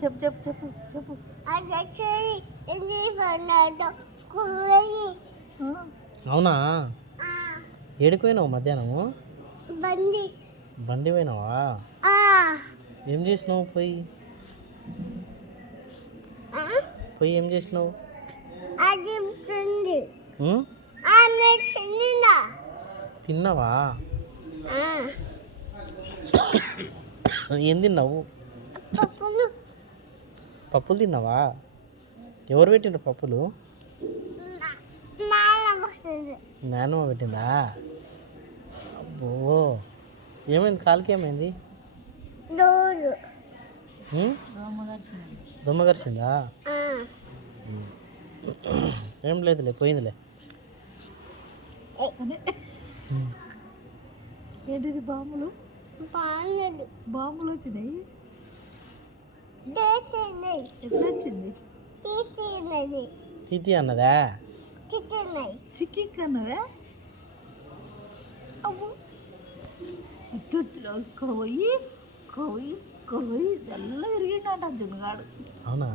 చెప్పు చెప్పు చెప్పు చెప్పు. అవునా? ఏడిపోయినావు మధ్యాహ్నము? బండి పోయినావా? ఏం చేసినావు పోయి ఏం చేసినావు? తిన్నావా? ఏం తిన్నావు? పప్పులు తిన్నావా? ఎవరు పెట్టిండ్రు పప్పులు? నాన్నమ్మ పెట్టిందా? అబ్బో, ఏమైంది కాలుకి? ఏమైంది? దొమ్మ కరిచిందా? ఏం లేదులే, పోయిందిలే. ఏంటిది? బాంబులు వచ్చినాయి. ఎప్పుడు వచ్చింది? టీటీ అన్నదా? చిక్కిక్ అన్నవే. పోయి కొయ్యి కొయ్యి తెల్ల విరిగిండంట దున్నగాడు. అవునా?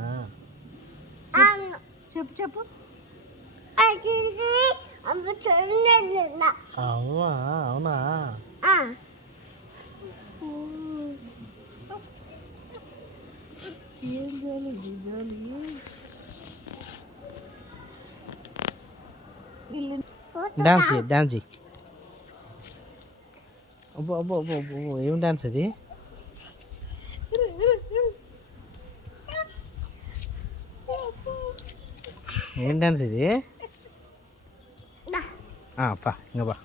చెప్పు చెప్పు. అవునా? ఏం చేయాలి? Dance dance. అబ్బో అబ్బో అబ్బో అబ్బో, ఏం డాన్స్ అది? ఏం డాన్స్ ఇది? పా ఇంకా బా.